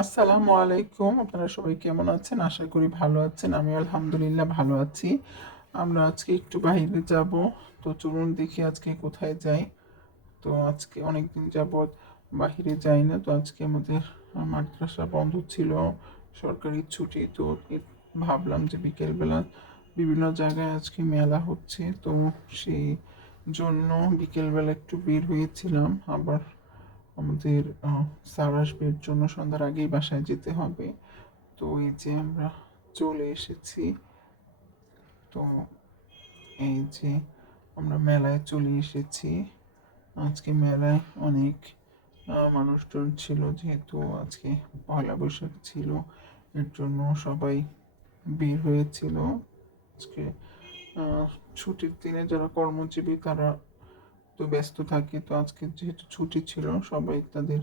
আসসালামু আলাইকুম। আপনারা সবাই কেমন আছেন? আশা করি ভালো আছেন। আমি আলহামদুলিল্লাহ ভালো আছি। আমরা আজকে একটু বাইরে যাব। তো চলুন দেখি আজকে কোথায় যাই। তো আজকে অনেকদিন যাবৎ বাহিরে যাই না। তো আজকে আমাদের মাদ্রাসা বন্ধ ছিল, সরকারি ছুটি। তো ভাবলাম যে বিকেলবেলা বিভিন্ন জায়গায় আজকে মেলা হচ্ছে। তো সেই জন্য বিকেলবেলা একটু বের হয়েছিলাম। আবার আমাদের স্যার আসবে, এর জন্য সন্ধ্যার আগেই বাসায় যেতে হবে। তো এই যে আমরা চলে এসেছি। তো এই যে আমরা মেলায় চলে এসেছি। আজকে মেলায় অনেক মানুষজন ছিল, যেহেতু আজকে পয়লা বৈশাখ ছিল, এর জন্য সবাই বের হয়েছিল। আজকে আহ, ছুটির দিনে যারা কর্মজীবী তারা তো ব্যস্ত থাকে। তো আজকে যেহেতু ছুটি ছিল, সবাই তাদের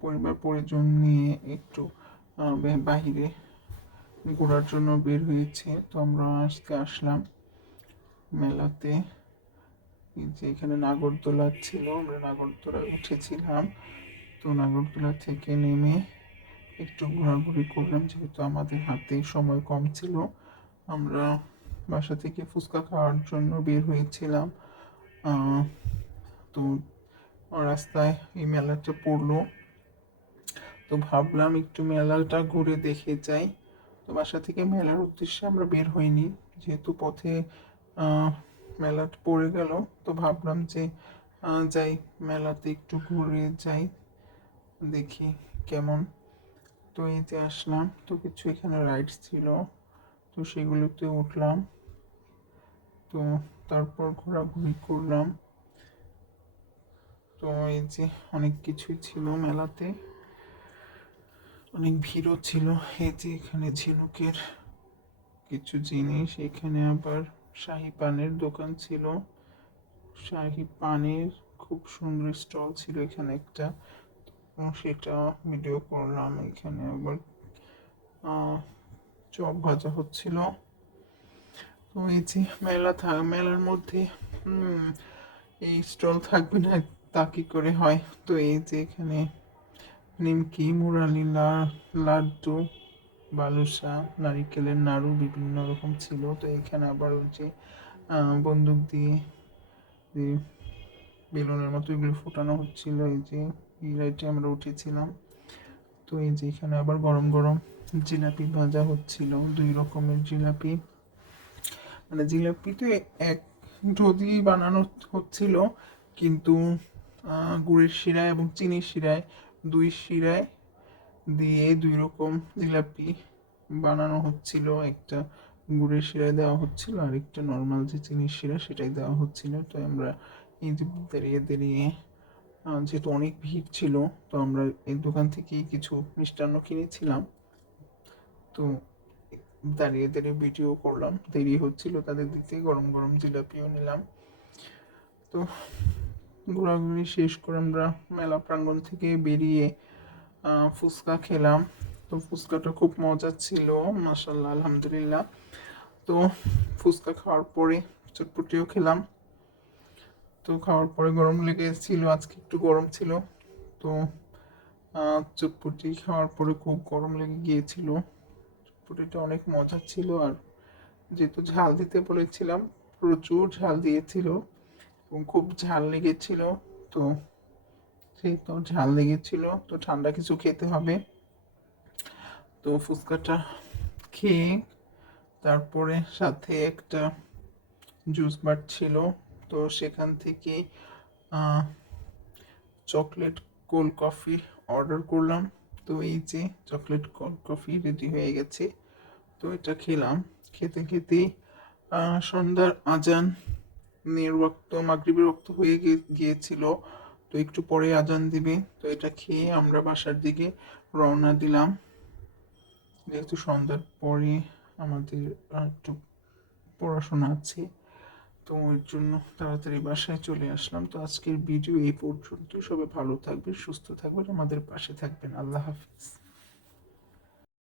পরিবার পরিজন নিয়ে একটু বাহিরে ঘোরার জন্য বের হয়েছে। তো আমরা আজকে আসলাম মেলাতে। এই যে এখানে নাগরদোলা ছিল, আমরা নাগরদোলায় উঠেছিলাম। তো নাগরদোলা থেকে নেমে একটু ঘোরাঘুরি করলাম, যেহেতু আমাদের হাতে সময় কম ছিল। আমরা বাসা থেকে ফুচকা খাওয়ার জন্য বের হয়েছিলাম। তো রাস্তায় এই মেলাটা পড়লো। তো ভাবলাম একটু মেলাটা ঘুরে দেখে যাই। তো বাসা থেকে মেলার উদ্দেশ্যে আমরা বের হইনি, যেহেতু পথে আহ, মেলাটা পড়ে গেল। তো ভাবলাম যে যাই, মেলাতে একটু ঘুরে যাই, দেখি কেমন। তো এই যে আসলাম, তো কিছু এখানে রাইডস ছিল, তো সেগুলোতে উঠলাম। তো তারপর ঘোরাঘুরি করলাম। তো এই যে অনেক কিছুই ছিল মেলাতে, অনেক ভিড়ও ছিল। এই যে এখানে ঝিনুকের কিছু জিনিস, এখানে আবার শাহী পানের দোকান ছিল। শাহী পানের খুব সুন্দর স্টল ছিল এখানে একটা, এবং সেটা ভিডিও করলাম। এখানে আবার চপ ভাজা হচ্ছিল। তো এই যে মেলার মধ্যে হুম এই স্টল থাকবে না তা কি করে হয়। তো এই যে এখানে নিমকি, মুরালি, লাড্ডু, বালুশা, নারিকেলের নাড়ু বিভিন্ন রকম ছিল। তো এখানে আবার ওই যে বন্দুক দিয়ে যে বেলুনের মতো এগুলো ফোটানো হচ্ছিল। এই যে এই রাইডে আমরা উঠেছিলাম। তো এই যে এখানে আবার গরম গরম জিলাপি ভাজা হচ্ছিল, দুই রকমের জিলাপি। মানে জিলাপি তো এক ডো দিয়েই বানানো হচ্ছিল, কিন্তু গুড়ের শিরায় এবং চিনির শিরায়, দুই শিরায় দিয়ে দুই রকম জিলাপি বানানো হচ্ছিল। একটা গুড়ের শিরায় দেওয়া হচ্ছিল, আর একটা নর্মাল যে চিনির শিরা সেটাই দেওয়া হচ্ছিল। তো আমরা এই যে দাঁড়িয়ে দাঁড়িয়ে যেহেতু অনেক ভিড় ছিল, তো আমরা এই দোকান থেকেই কিছু মিষ্টান্ন কিনেছিলাম। তো দাঁড়িয়ে দাঁড়িয়ে ভিডিও করলাম, দেরি হচ্ছিল তাদের দিতে, গরম গরম জিলাপিও নিলাম। তো ঘোরাঘুরি শেষ করে আমরা মেলা প্রাঙ্গণ থেকে বেরিয়ে ফুচকা খেলাম। তো ফুচকাটা খুব মজা ছিল, মাশাল্লাহ আলহামদুলিল্লাহ। তো ফুচকা খাওয়ার পরে চটপটিও খেলাম। তো খাওয়ার পরে গরম লেগেছিল, আজকে একটু গরম ছিল। তো চটপটি খাওয়ার পরে খুব গরম লেগে গিয়েছিল। চটপটিটা অনেক মজা ছিল, আর যেহেতু ঝাল দিতে বলেছিলাম, প্রচুর ঝাল দিয়েছিল এবং খুব ঝাল লেগেছিল। তো যেহেতু ঝাল লেগেছিল, তো ঠান্ডা কিছু খেতে হবে। তো ফুচকাটা খেয়ে তারপরে সাথে একটা জুস বার ছিল, তো সেখান থেকে চকলেট কোল্ড কফি অর্ডার করলাম। তো এই যে চকলেট কোল্ড কফি রেডি হয়ে গেছে। তো এটা খেলাম। খেতে খেতেই সন্ধ্যার আজান নের ওয়াক্ত, মাগরিবের ওয়াক্ত হয়ে গিয়েছিল। তো একটু পরে আজান দিবে। তো এটা খেয়ে আমরা বাসার দিকে রওনা দিলাম, যেহেতু সন্ধ্যার পরে আমাদের একটু পড়াশোনা আছে। তো এর জন্য তাড়াতাড়ি বাসায় চলে আসলাম। তো আজকের ভিডিও এই পর্যন্ত। সবাই ভালো থাকবে, সুস্থ থাকবেন, আমাদের পাশে থাকবেন। আল্লাহ হাফিজ।